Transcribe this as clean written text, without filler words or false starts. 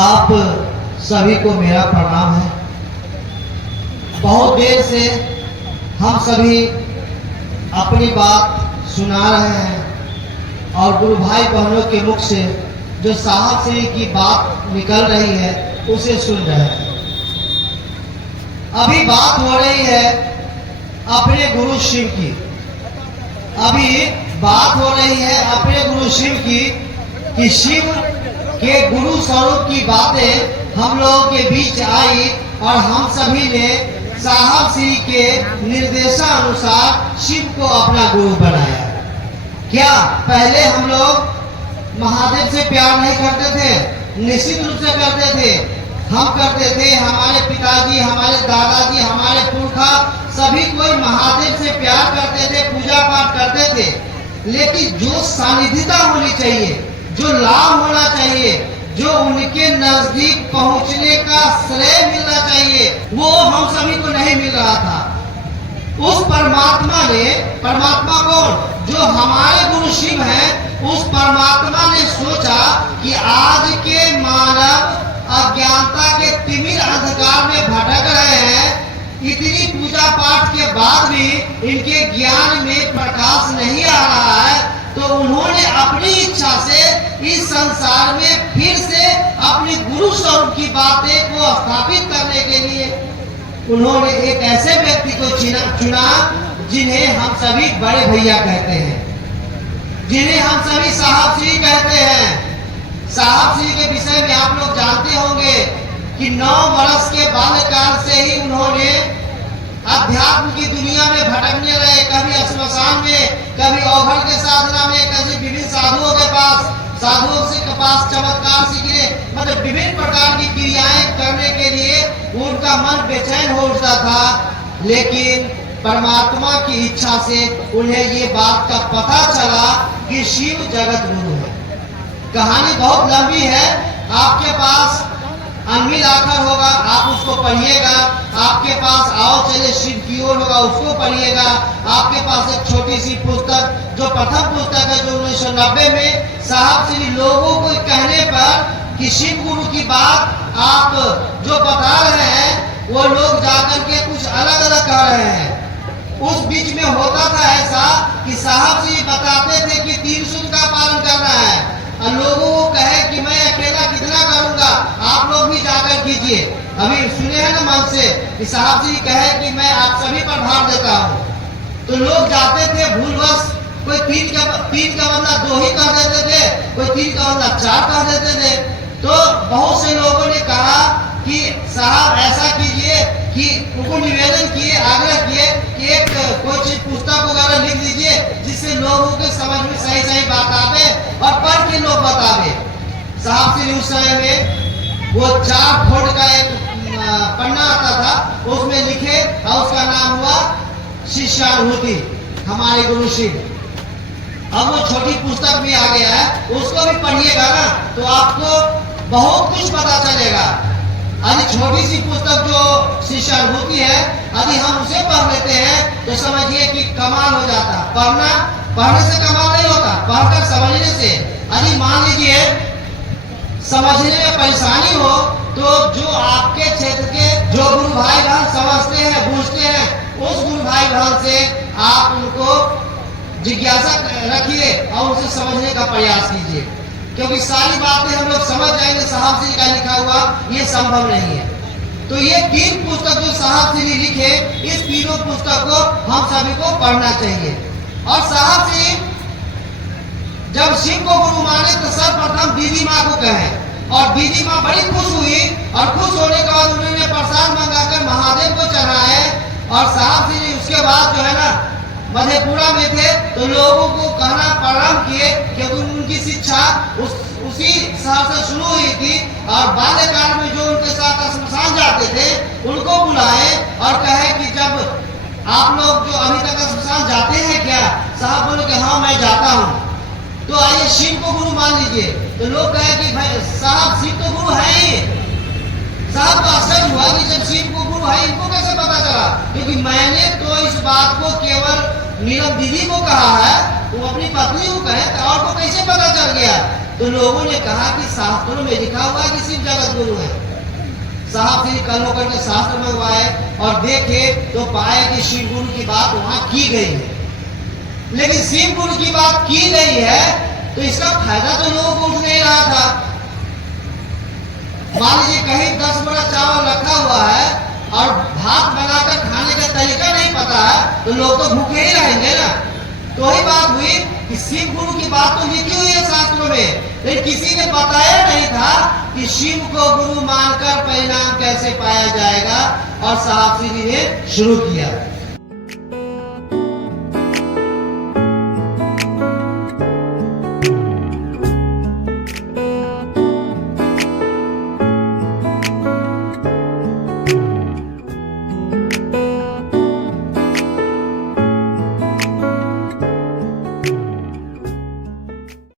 आप सभी को मेरा प्रणाम है। बहुत देर से हम सभी अपनी बात सुना रहे हैं और गुरु भाई बहनों के मुख से जो साहब श्री की बात निकल रही है उसे सुन रहे हैं। अभी बात हो रही है अपने गुरु शिव की। अभी बात हो रही है अपने गुरु शिव की कि शिव के गुरु स्वरूप की बातें हम लोगों के बीच आई और हम सभी ने साहब श्री के निर्देशानुसार शिव को अपना गुरु बनाया। क्या पहले हम लोग महादेव से प्यार नहीं करते थे? निश्चित रूप से करते थे। हम करते थे, हमारे पिताजी, हमारे दादाजी, हमारे पुरखा सभी कोई महादेव से प्यार करते थे, पूजा पाठ करते थे। लेकिन जो सानिध्यता होनी चाहिए, जो लाभ होना चाहिए, जो उनके नजदीक पहुंचने का श्रेय मिलना चाहिए, वो हम सभी को नहीं मिल रहा था। उस परमात्मा ने, परमात्मा कौन? जो हमारे गुरु शिव हैं, उस परमात्मा ने सोचा कि आज के मानव अज्ञानता के तिमिर अंधकार में भटक रहे हैं। इतनी पूजा पाठ के बाद भी इनके ज्ञान में प्रकाश नहीं आ रहा है, तो उन्होंने अपनी इच्छा से इस संसार में फिर से अपनी गुरु स्वरूप की बातें को स्थापित करने के लिए उन्होंने एक ऐसे व्यक्ति को चुना जिन्हें हम सभी बड़े भैया कहते हैं, जिन्हें हम सभी साहब श्री कहते हैं। साहब श्री के विषय में आप लोग जानते होंगे कि 9 वर्ष के बाल्यकाल से ही उन्होंने अध्यात्म की दुनिया में भटकने रहे। कभी श्मशान में, कभी औघड़ के साधना में, कभी विभिन्न साधुओं के पास, साधुओं के पास चमत्कार सीखने, मतलब विभिन्न प्रकार की क्रियाएं करने के लिए उनका मन बेचैन हो उठता था। लेकिन परमात्मा की इच्छा से उन्हें ये बात का पता चला कि शिव जगत गुरु है। कहानी बहुत लंबी है, आपके पास अनमिल आखर होगा, आप उसको पढ़िएगा। आपके पास आओ चले शिव की ओर होगा, उसको पढ़िएगा। आपके पास एक छोटी सी पुस्तक, जो प्रथम पुस्तक है, जो 1990 में साहब श्री लोगों को कहने पर कि शिव गुरु की बात आप जो बता रहे हैं, वो लोग जाकर के कुछ अलग अलग कह रहे हैं। उस बीच में होता था ऐसा कि साहब श्री बताते थे कि 3 सूत्र का पालन करना है और लोगों को कहे कि मैं अकेला कितना करूंगा, आप लोग भी जाकर कीजिए। अभी सुने हैं ना मन से कि साहब जी कहे कि मैं आप सभी पर भार देता हूँ, तो लोग जाते थे भूलवश। कोई 3 का बदला 2 ही कह देते थे, कोई 3 का बदला 4 कह देते थे। तो बहुत से लोगों ने कहा कि साहब ऐसा कीजिए कि उनको निवेदन किए, आग्रह किए कि एक कोई चीज पुस्तक वगैरह लिख दीजिए जिससे लोगों के समझ में सही सही बात आवे और पढ़ के लोग बतावे। साहब श्री उस समय में वो 4 फोड़ का एक पन्ना आता था, उसमें लिखे और उसका नाम हुआ शिष्यानुभूति, हमारे गुरु शिव। अब वो छोटी पुस्तक भी आ गया है, उसको भी पढ़िएगा ना तो आपको बहुत कुछ पता चलेगा। अभी छोटी सी पुस्तक जो शिष्यानुभूति है, यदि हम उसे पढ़ लेते हैं तो समझिए कि कमाल हो जाता। पढ़ने से कमाल नहीं होता, पढ़कर समझने से। यदि मान लीजिए समझने में परेशानी हो तो जो आपके क्षेत्र के जो गुरु भाई बहन समझते हैं, बूझते हैं, उस गुरु भाई बहन से आप उनको जिज्ञासा रखिए और उसे समझने का प्रयास कीजिए, क्योंकि सारी बातें हम लोग समझ जाएंगे साहब श्री का लिखा हुआ, ये संभव नहीं है। तो ये 3 पुस्तक जो साहब श्री लिखे, इस तीनों पुस्तक को हम सभी को पढ़ना चाहिए। और साहब श्री जब शिव को गुरु माने तो सर्वप्रथम दीदी माँ को कहे, और दीदी माँ बड़ी खुश हुई और खुश होने के बाद उन्होंने प्रसाद मंगाकर महादेव को चढ़ाए। और साहब श्री उसके बाद जो है ना मधेपुरा में थे तो लोगों को कहना प्रारंभ किए, क्योंकि उनकी शिक्षा उसी शहर से शुरू हुई थी। और बाल्यकाल में जो उनके साथ श्मशान जाते थे उनको बुलाए और कहे कि जब आप लोग जो अभी तक श्मशान जाते हैं क्या? साहब बोले कि हाँ मैं जाता हूँ। तो आइए शिव को गुरु मान लीजिए। तो लोग कहे कि भाई साहब शिव तो गुरु है ही। साहब को आश्चर्य हुआ कि जब शिव को गुरु है इनको कैसे पता चला? क्योंकि मैंने तो इस बात को केवल नीलम दीदी को कहा है, वो अपनी पत्नी को कहे तो और को कैसे पता चल गया? तो लोगों ने कहा कि शास्त्रों में लिखा हुआ है कि शिव जगत गुरु है। साहब श्री कल होकर के शास्त्र मंगवाए और देखे तो पाए कि शिव गुरु की बात वहां की गई है। लेकिन शिव गुरु की बात की गई है तो इसका फायदा तो लोगों को उठ नहीं रहा था। मान लीजिए कहीं 10 बोरा चावल रखा हुआ है और भात बनाकर खाने का तरीका नहीं पता है तो लोग तो भूखे ही रहेंगे ना। तो वही बात हुई कि शिव गुरु की बात तो लिखी हुई है शास्त्रों में, लेकिन किसी ने बताया नहीं था कि शिव को गुरु मानकर परिणाम कैसे पाया जाएगा। और साहब श्री ने शुरू किया।